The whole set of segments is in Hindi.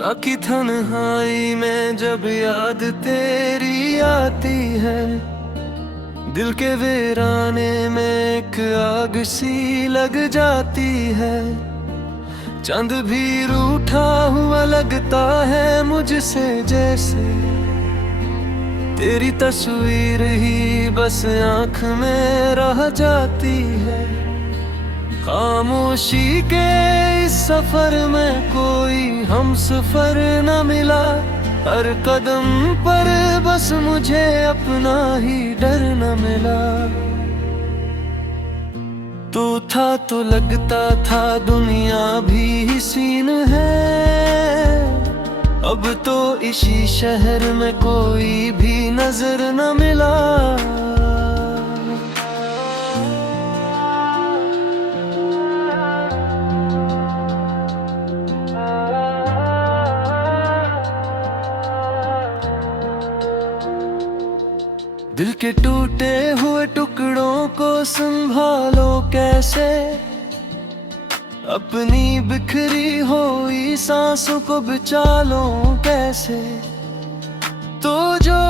बाकी तन्हाई में जब याद तेरी आती है, दिल के वीराने में एक आग सी लग जाती है। चांद भी रूठा हुआ लगता है मुझसे, जैसे तेरी तस्वीर ही बस आँख में रह जाती है। खामोशी के इस सफर में कोई हमसफर न मिला, हर कदम पर बस मुझे अपना ही डर न मिला। तू था तो लगता था दुनिया भी हसीन है, अब तो इसी शहर में कोई भी नजर न मिला। दिल के टूटे हुए टुकड़ों को संभालो कैसे, अपनी बिखरी हुई सांसों को बचा लो कैसे। तो जो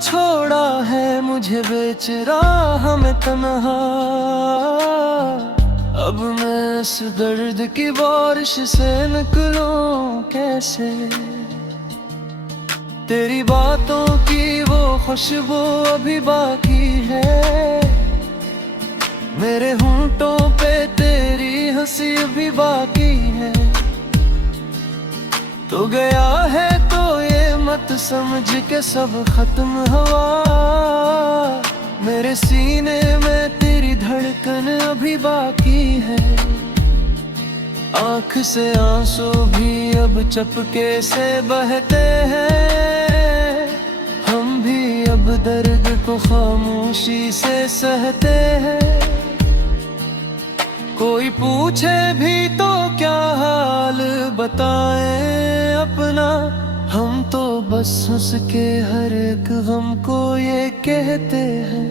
छोड़ा है मुझे बेच राह में तन्हा, अब मैं इस दर्द की बारिश से निकलूं कैसे। तेरी बातों की वो खुशबू अभी बाकी है, मेरे होंठों पे तेरी हंसी अभी बाकी है। तो गया है तो ये मत समझ के सब खत्म हुआ, मेरे सीने में तेरी धड़कन अभी बाकी है। आँख से आंसू भी अब चपके से बहते हैं, हम भी अब दर्द को खामोशी से सहते हैं। कोई पूछे भी तो क्या हाल बताएं अपना, हम तो बस हंस के हर एक गम को ये कहते हैं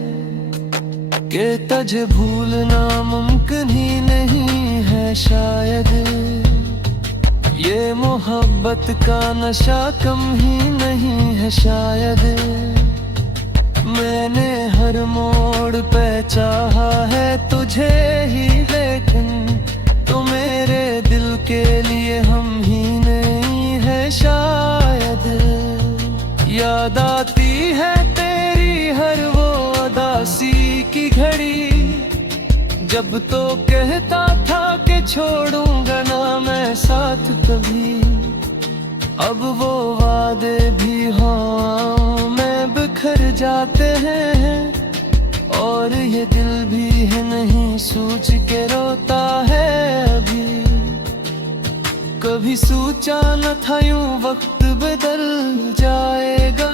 कि तुझे भूलना मुमकिन ही नहीं है शायद। ये मोहब्बत का नशा कम ही नहीं है शायद। मैंने हर मोड़ पे चाहा है तुझे ही, लेकिन तो मेरे दिल के लिए हम ही नहीं है शायद। याद आती है तेरी हर वो उदासी की घड़ी, जब तो कहता था कि छोड़ूंगा ना मैं साथ कभी। अब वो वादे भी हवाओं में बिखर जाते हैं, और ये दिल भी है नहीं सोच के रोता है अभी। कभी सोचा न था यूं वक्त बदल जाएगा,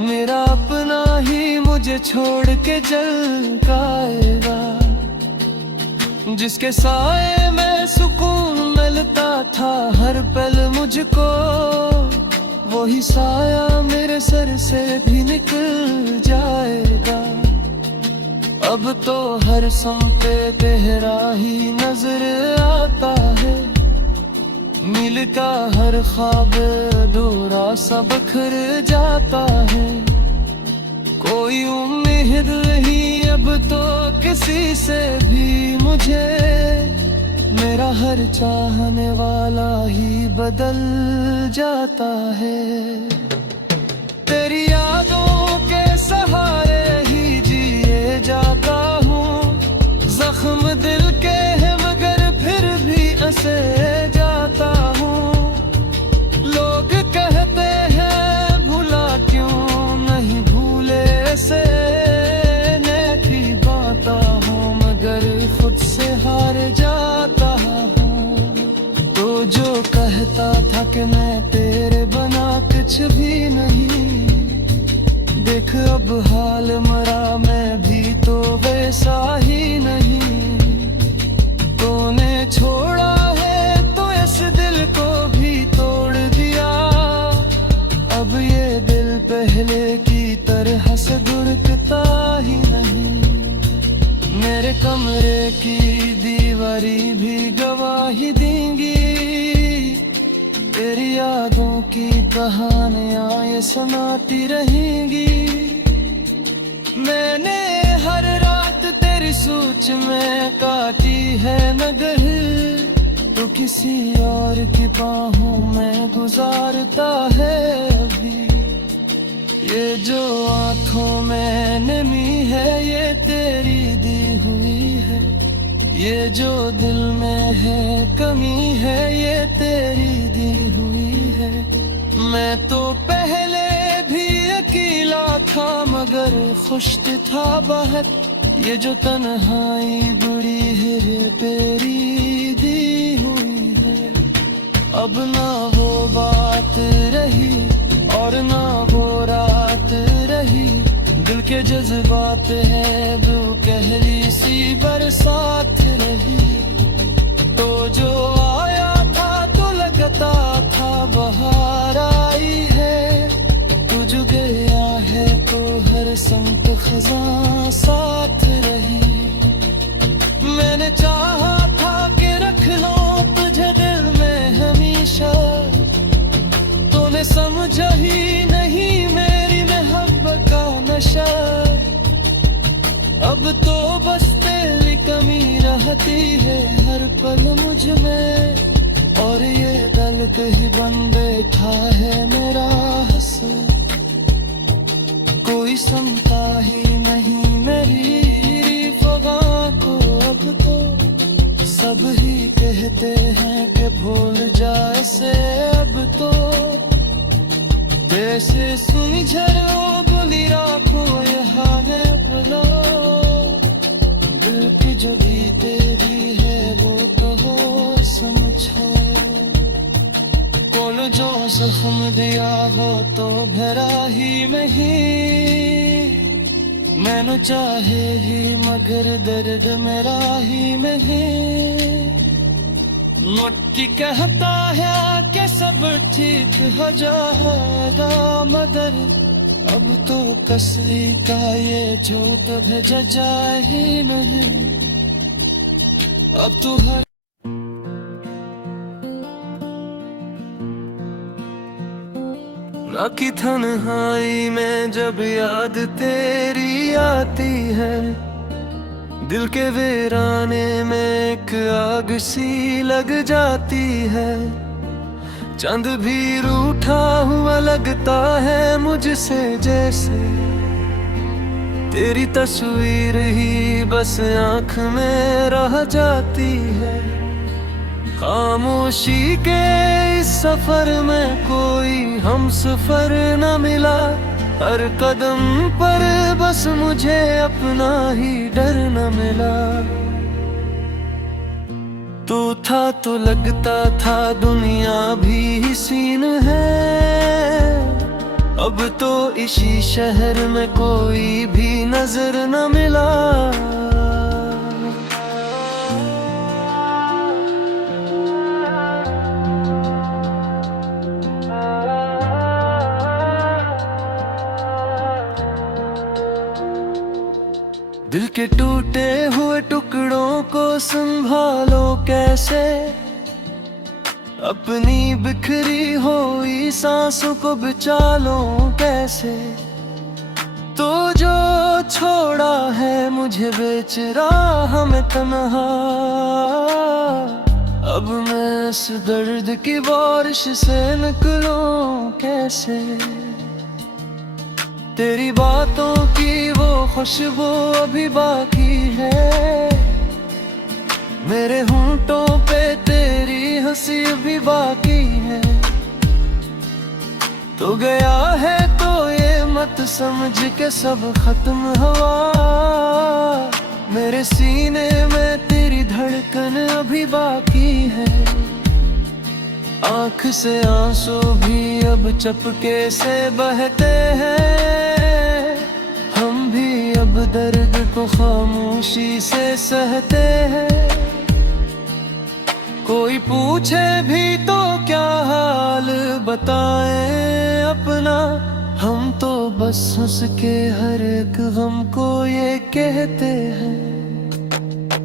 मेरा अपना ही मुझे छोड़ के जल जाएगा। जिसके साए में सुकून मिलता था हर पल मुझको, वही साया मेरे सर से भी निकल जाएगा। अब तो हर समते तेरा ही नजर आता है, मिल का हर ख्वाब अधूरा सा बखर जाता है। कोई उम्मीद नहीं अब तो किसी से भी मुझे, मेरा हर चाहने वाला ही बदल जाता है। तेरी यादों के सहारे ही जिए जाता हूँ, जख्म दिल के है मगर फिर भी हंसे जाता हूँ। लोग कहते हैं भुला क्यों नहीं भूले से, नेकी बाता हूँ मगर खुद से हार जाता हूँ। तो जो कहता था कि मैं तेरे बना कुछ भी नहीं, देख अब हाल मरा मैं भी तो वैसा ही नहीं। तूने छोड़ा है तो इस दिल को भी तोड़ दिया, अब ये दिल पहले की तरह से धुड़कता ही नहीं। मेरे कमरे की दीवारी भी गवाही देंगी, तेरी यादों की कहानियां ये सुनाती रहेंगी। मैंने हर रात तेरी सोच में काटी है नगर, तो किसी और की बाहों में गुजारता है अभी। ये जो आंखों में नमी है ये तेरी दी हुई है, ये जो दिल में है कमी है ये तेरी दी हुई है। मैं तो पहले भी अकेला था मगर खुश था बहुत, ये जो तन्हाई बुरी है तेरी दी हुई है। अब ना वो बात रही और ना वो रात रही, दिल के जज्बात है वो कहली सी बरसात रही। तो जो आया था तो लगता था बहार आई है, तू जो गया है तो हर संत खज़ां साथ रही। मैंने चाहा था कि रख लो तुझे दिल में हमेशा, तूने समझा ही नहीं मेरी मोहब्बत का नशा। अब तो बस तेरी कमी रहती है हर पल मुझ में, और ये दिल कहीं बन बैठा है मेरा हंस। कोई सुनता ही नहीं मेरी फ़ग़ा को, अब तो सब ही कहते हैं कि भूल जा इसे अब तो। जैसे सुनी झरो बोली राखो यहाँ है अपना, दिल की जो भी तेरी है वो तो हो समझो। कौन जो जख्म दिया हो तो भरा ही नहीं, मैंने चाहे ही मगर दर्द मेरा ही नहीं। मुट्ठी कहता है कि सब ठीक हो जाएगा मगर, अब तो कसरी का ये झूठ भेजा जाए ही नहीं। अब तो हर राखी तन्हाई में जब याद तेरी आती है, दिल के वीराने में एक आग सी लग जाती है। चंद भी रूठा हुआ लगता है मुझसे जैसे, तेरी तस्वीर ही बस आँख में रह जाती है। खामोशी के इस सफर में कोई हमसफर न मिला, हर कदम पर बस मुझे अपना ही डर न मिला। तू था तो लगता था दुनिया भी सीन है, अब तो इसी शहर में कोई भी नजर न मिला। दिल के टूटे हुए टुकड़ों को संभालो कैसे, अपनी बिखरी हुई सांसों को बचा लो कैसे। तो जो छोड़ा है मुझे बेच राह में तन्हा, अब मैं इस दर्द की बारिश से निकलूं कैसे। तेरी बातों की वो खुशबू अभी बाकी है, मेरे होंठों पे तेरी हंसी भी बाकी है। तो गया है तो ये मत समझ के सब खत्म हुआ, मेरे सीने में तेरी धड़कन अभी बाकी है। आँख से आंसू भी अब चपके से बहते हैं, हम भी अब दर्द को खामोशी से सहते हैं। कोई पूछे भी तो क्या हाल बताएं अपना, हम तो बस हंस के हर एक गम को ये कहते हैं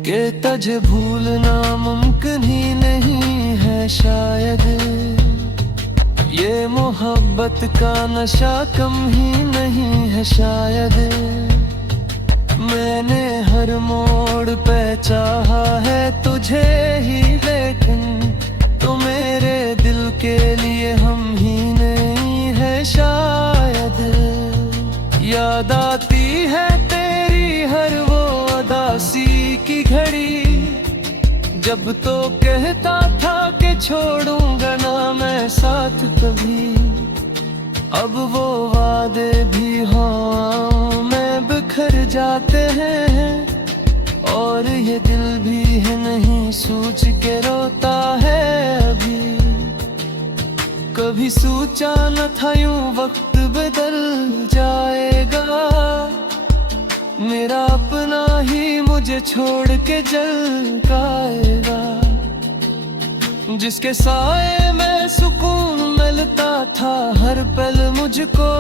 कि तुझे भूलना मुमकिन ही नहीं है शायद। ये मोहब्बत का नशा कम ही नहीं है शायद। मैंने हर मोड़ पे चाहा है तुझे ही, लेकिन तो मेरे दिल के लिए हम ही नहीं है शायद। याद आती है तेरी हर वो उदासी की घड़ी, जब तो कहता था कि छोड़ूंगा ना मैं साथ कभी। अब वो वादे भी हवाओं में बिखर जाते हैं, और ये दिल भी है नहीं सोच के रोता है अभी। कभी सोचा न था यूं वक्त बदल जाएगा, मेरा अपना ही मुझे छोड़ के जल जाएगा। जिसके साए में सुकून मिलता था हर पल मुझको,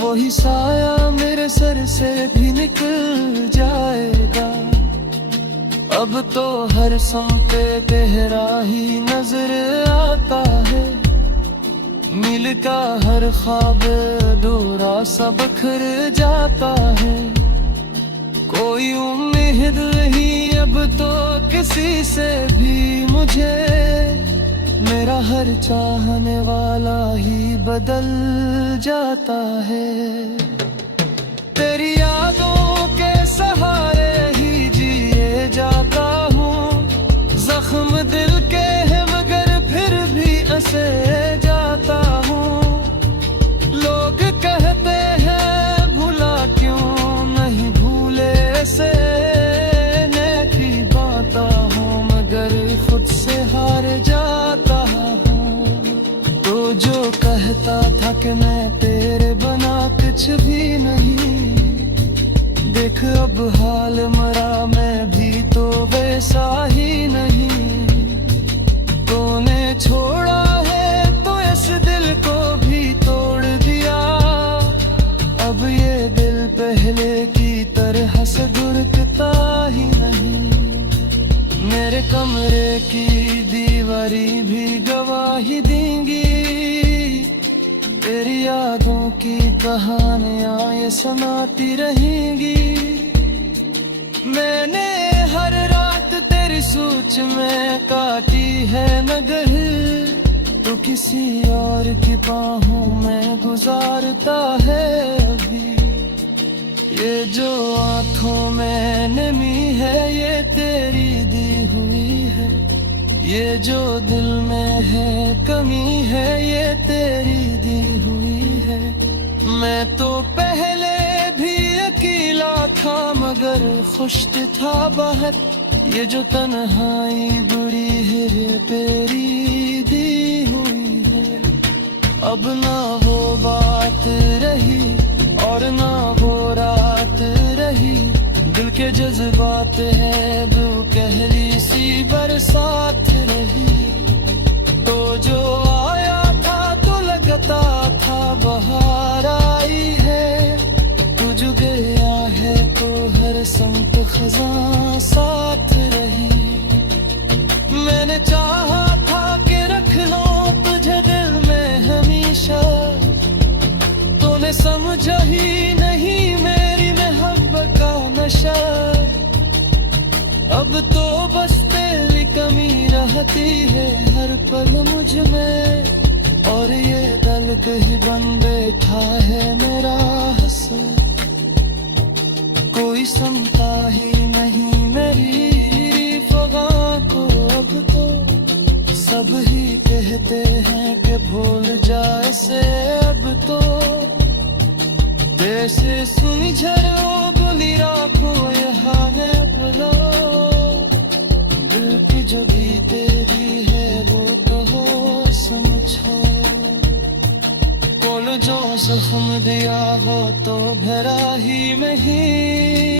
वही साया मेरे सर से भी निकल जाएगा। अब तो हर समते गहरा ही नजर आता है, मिल का हर ख्वाब अधूरा सा बखर जाता है। कोई उम्मीद नहीं अब तो किसी से भी मुझे, मेरा हर चाहने वाला ही बदल जाता है। तेरी यादों के सहारे ही जिए जाता हूँ, जख्म दिल के है मगर फिर भी हंसे जाता हूँ। लोग कहते हैं भुला क्यों नहीं भूले से, नेकी बाता हूँ मगर खुद से हार जाता हूँ। तो जो कहता था कि मैं तेरे बना कुछ भी नहीं, देख अब हाल मरा मैं भी तो वैसा ही नहीं। तूने छोड़ा है तो इस दिल को भी तोड़ दिया, अब ये दिल पहले की तरह से दुर्गता ही नहीं। मेरे कमरे की दीवारी भी गवाही देंगी, तेरी यादों की कहानियां ये सुनाती रहेंगी। मैंने हर रात तेरी सोच में काटी है मगर, तो किसी और की बाहों में गुजारता है अभी। ये जो आंखों में नमी है ये तेरी दी हुई है, ये जो दिल में है कमी है ये तेरी दी हुई है। मैं तो पहले भी अकेला था मगर खुश था बहुत, ये जो तन्हाई बुरी है तेरी दी हुई है। अब ना वो बात रही और ना वो रात रही, दिल के जज्बात है वो कहली सी बरसात रही। तो जो आया था तो लगता था बहार आई है, तू जो गया है तो हर संत खज़ां साथ रही। मैंने चाहा था कि रख लो तुझे दिल में हमेशा, तूने समझा ही नहीं मेरी मोहब्बत का नशा। अब तो बस तेरी कमी रहती है हर पल मुझ में, और ये दिल कहीं बन बैठा है मेरा हसन। कोई सुनता ही नहीं मेरी फगा को, अब तो सब ही कहते हैं कि भूल जाए से। अब तो जैसे सुनी झरो बुनी राखो यहाँ ने बुलो, दिल की जो भी तेरी है वो तो हो समझो। कौन जो जख्म दिया हो तो भरा ही में ही।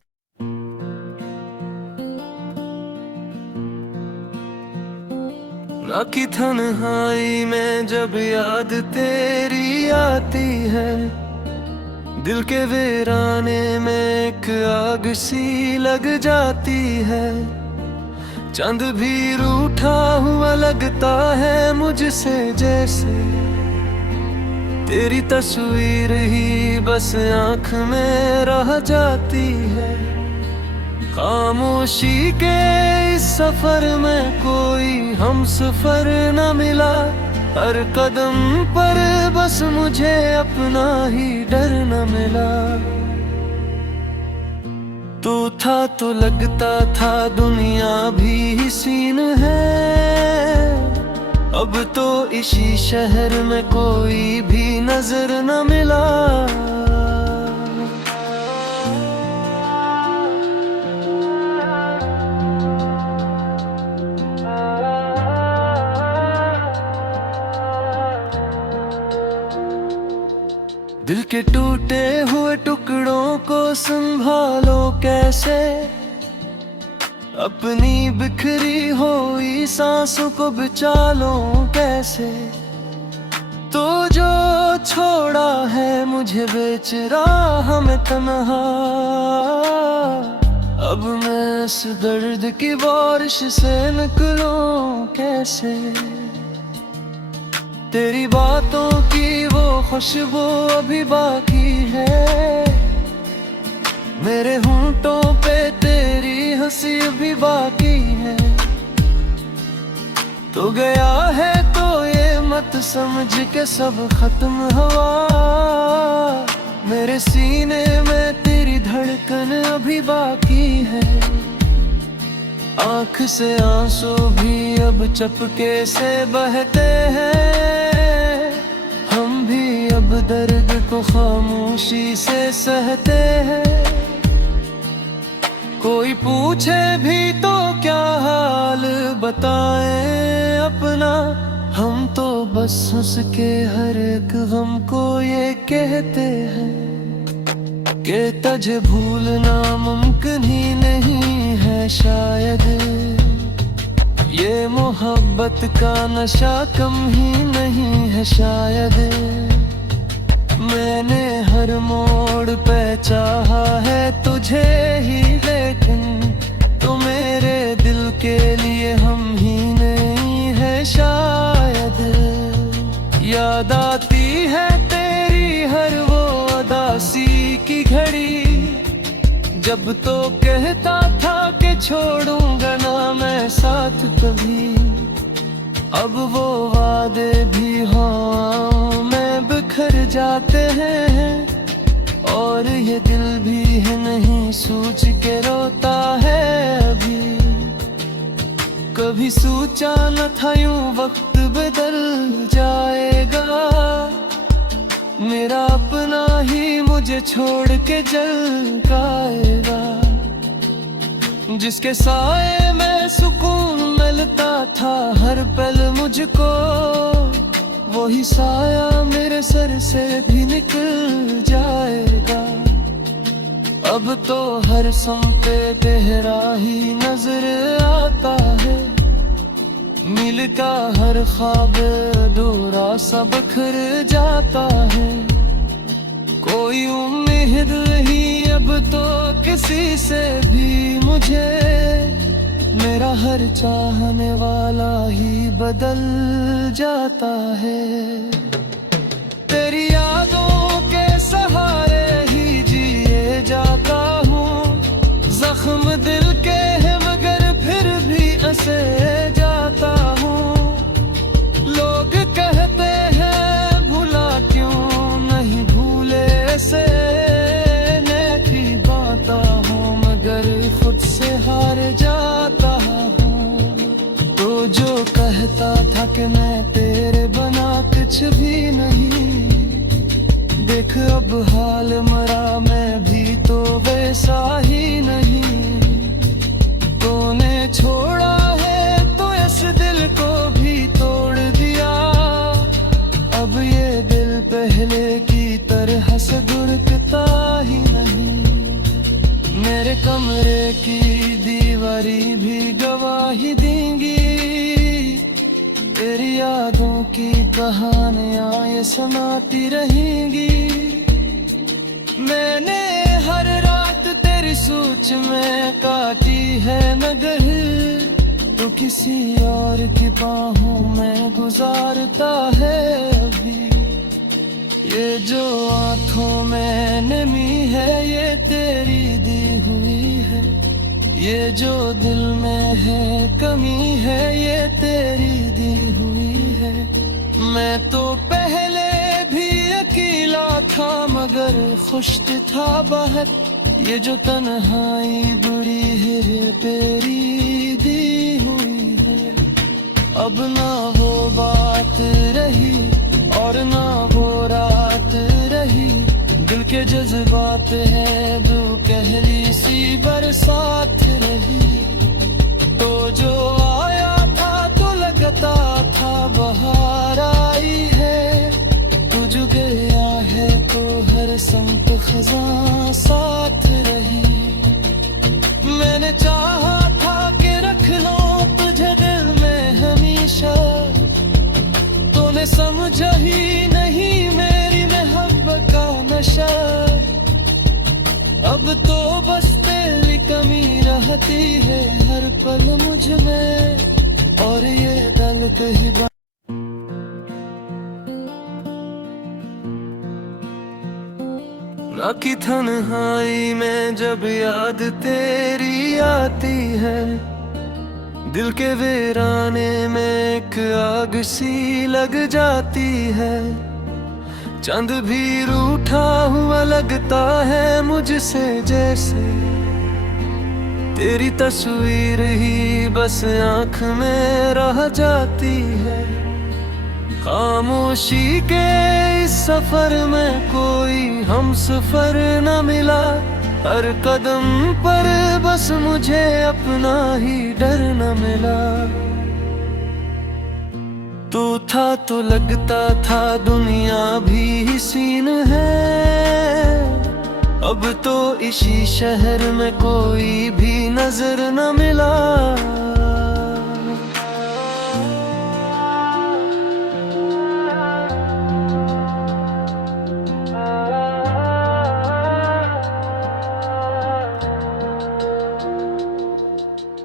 राखी तन्हाई में जब याद तेरी आती है, दिल के वीराने में एक आग सी लग जाती है। चंद भी रूठा हुआ लगता है मुझसे जैसे तेरी तस्वीर ही बस आंख में रह जाती है। खामोशी के इस सफर में कोई हमसफर न मिला, हर कदम पर बस मुझे अपना ही डर न मिला। तू था तो लगता था दुनिया भी सीन है, अब तो इसी शहर में कोई भी नजर न मिला। दिल के टूटे हुए टुकड़ों को संभालो कैसे, अपनी बिखरी हुई सांसों को बचा लो कैसे। तो जो छोड़ा है मुझे बेच राह में तन्हा, अब मैं इस दर्द की बारिश से निकलूं कैसे। तेरी बातों की वो खुशबू अभी बाकी है, मेरे होंठों पे तेरी हंसी अभी बाकी है। तो गया है तो ये मत समझ के सब खत्म हुआ, मेरे सीने में तेरी धड़कन अभी बाकी है। आँख से आंसू भी अब चपके से बहते हैं, हम भी अब दर्द को खामोशी से सहते हैं। कोई पूछे भी तो क्या हाल बताएं अपना, हम तो बस हंस के हर एक गम को ये कहते हैं कि तुझे भूलना मुमकिन ही नहीं है शायद। ये मोहब्बत का नशा कम ही नहीं है शायद। मैंने हर मोड़ पे चाहा है तुझे ही, लेकिन तू मेरे दिल के लिए हम ही नहीं है शायद। याद आती है तेरी हर वो उदासी की घड़ी, जब तो कहता था कि छोड़ूंगा ना मैं साथ कभी। अब वो वादे भी हवाओं में बिखर जाते हैं, और ये दिल भी है नहीं सोच के रोता है अभी। कभी सोचा न था यूं वक्त बदल जाएगा, मेरा अपना ही मुझे छोड़ के जल जाएगा। जिसके साए में सुकून मिलता था हर पल मुझको, वही साया मेरे सर से भी निकल जाएगा। अब तो हर समते गहरा ही नजर आता है, मिल का हर ख्वाब अधूरा सा बखर जाता है। कोई उम्मीद नहीं अब तो किसी से भी मुझे, मेरा हर चाहने वाला ही बदल जाता है। तेरी यादों के सहारे ही जिए जाता हूँ, जख्म दिल के है मगर फिर भी हंसे जाता हूँ। लोग कहते हैं भुला क्यों नहीं भूले से, मैं भी पाता हूँ मगर खुद से हार जाता हूँ। तो जो कहता था कि मैं तेरे बना कुछ भी नहीं, देख अब हाल मरा मैं भी तो वैसा ही नहीं। तूने छोड़ा है तो इस दिल को भी तोड़ दिया, अब ये दिल पहले की तरह से धड़कता ही नहीं। मेरे कमरे की दीवारी भी गवाही देंगी, तेरी यादों की कहानियां ये सुनाती रहेंगी। मैंने हर रात तेरी सोच में काटी है नगर, किसी और की बाहों में गुजारता है अभी। ये जो आंखों में नमी है ये तेरी दी हुई है, ये जो दिल में है कमी है ये तेरी दी हुई है। मैं तो पहले भी अकेला था मगर खुश था बहुत, ये जो तन्हाई बुरी है तेरी दी हुई है। अब ना वो बात रही और ना वो रात रही, दिल के जज्बात है वो कहली सी बरसात रही। तो जो आया था तो लगता था बहार आई है, तू जो गया है तो हर संत खज़ां साथ रही। मैंने चाहा था कि रख लो तुझे दिल में हमेशा, तूने समझा ही नहीं मेरी मोहब्बत का नशा। अब तो बस तेरी कमी रहती है हर पल मुझ में, और ये दिल कहीं राखी तन्हाई में जब याद तेरी आती है, दिल के वीराने में एक आग सी लग जाती है। चंद भी रूठा हुआ लगता है मुझसे जैसे, तेरी तस्वीर ही बस आँख में रह जाती है। खामोशी के इस सफर में कोई हम सफर न मिला, हर कदम पर बस मुझे अपना ही डर न मिला। तू था तो लगता था दुनिया भी हसीन है, अब तो इसी शहर में कोई भी नजर न मिला।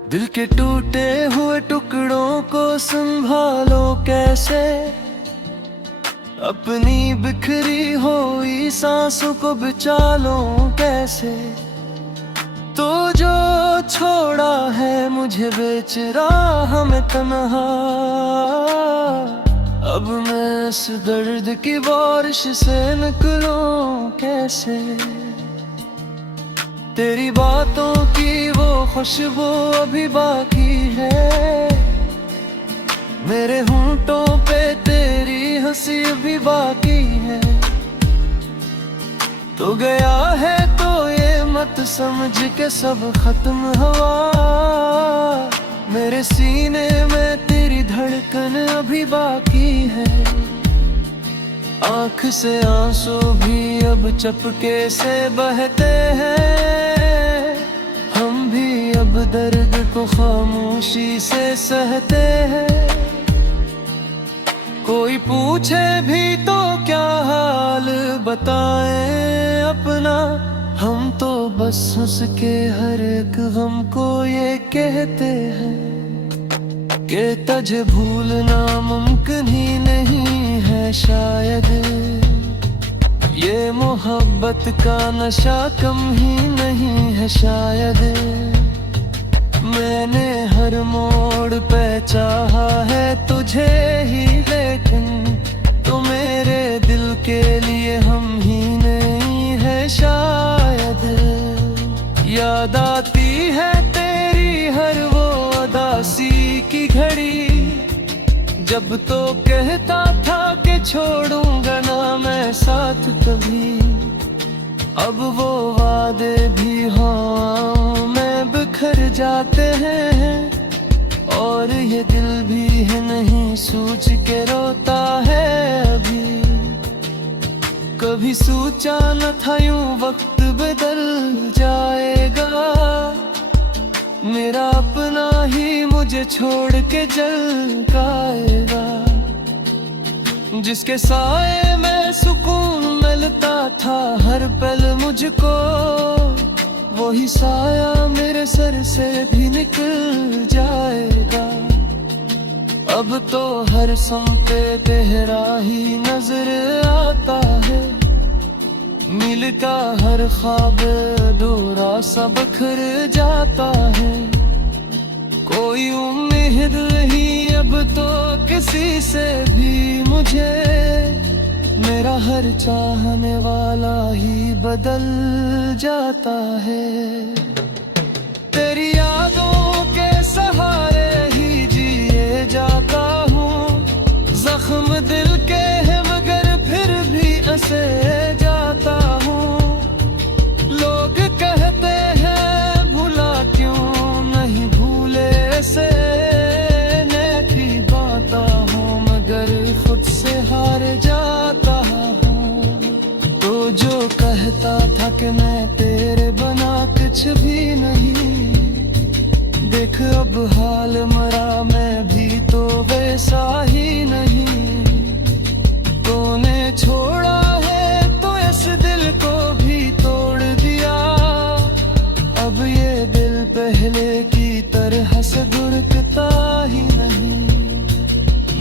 दिल के टूटे हुए टुकड़ों को संभालो कैसे, अपनी बिखरी हुई सांसों को बचा लो कैसे। तो जो छोड़ा है मुझे बेच राह में तन्हा, अब मैं इस दर्द की बारिश से निकलूं कैसे। तेरी बातों की वो खुशबू अभी बाकी है, मेरे होंठों पे तेरी हंसी अभी बाकी है। तो गया है तो ये मत समझ के सब खत्म हुआ, मेरे सीने में तेरी धड़कन अभी बाकी है। आँख से आंसू भी अब चपके से बहते हैं, हम भी अब दर्द को खामोशी से सहते हैं। कोई पूछे भी तो क्या हाल बताएं अपना, हम तो बस हंस के हर एक गम को ये कहते हैं कि तुझे भूलना मुमकिन ही नहीं है शायद। ये मोहब्बत का नशा कम ही नहीं है शायद। मैंने हर मोड़ पे चाहा है तुझे ही, लेकिन तो मेरे दिल के लिए हम ही नहीं है शायद। याद आती है तेरी हर वो उदासी की घड़ी, जब तो कहता था कि छोड़ूंगा ना मैं साथ कभी। अब वो वादे भी हवाओं में बिखर जाते हैं, और ये दिल भी है नहीं सोच के रोता है अभी। कभी सोचा न था यूं वक्त बदल जाएगा, मेरा अपना ही मुझे छोड़ के जल जाएगा। जिसके साए में सुकून मिलता था हर पल मुझको, वही साया मेरे सर से भी निकल जाएगा। अब तो हर समते गहरा ही नजर आता है, नील का हर ख्वाब अधूरा सा बखर जाता है। कोई उम्मीद नहीं अब तो किसी से भी मुझे, मेरा हर चाहने वाला ही बदल जाता है। तेरी यादों के सहारे ही जिए जाता हूँ, जख्म दिल के है मगर फिर भी हंसे जाता हूँ। लोग कहते हैं भूला क्यों नहीं भूले से, नेकी बाता हूँ मगर खुद से हार जाता हूँ। तो जो कहता था कि मैं तेरे बना कुछ भी नहीं, देख अब हाल मरा मैं भी तो वैसा ही नहीं। तूने छोड़ा है तो इस दिल को भी तोड़ दिया, अब ये दिल पहले की तरह से धड़कता ही नहीं।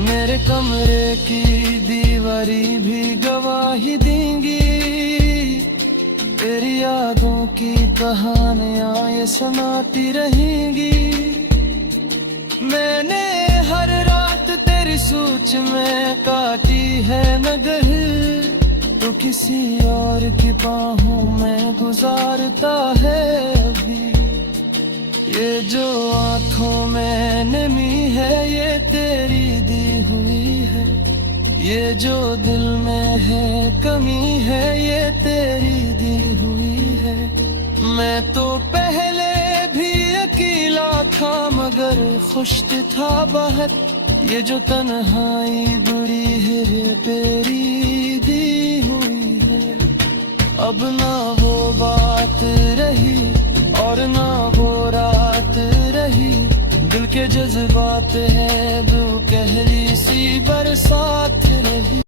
मेरे कमरे की दीवारी भी गवाही देंगी, तेरी यादों की कहानियां ये सुनाती रहेंगी। मैंने हर रात तेरी सोच में काटी है नगर, तो किसी और की बाहों में गुजारता है अभी। ये जो आंखों में नमी है ये तेरी दी हुई है, ये जो दिल में है कमी है ये तेरी दी हुई है। मैं तो पहले भी अकेला था मगर खुश था बहुत, ये जो तन्हाई बुरी है ये तेरी दी हुई है। अब ना वो बात रही और ना वो रात रही, दिल के जज्बात है वो कहली सी बरसात रही।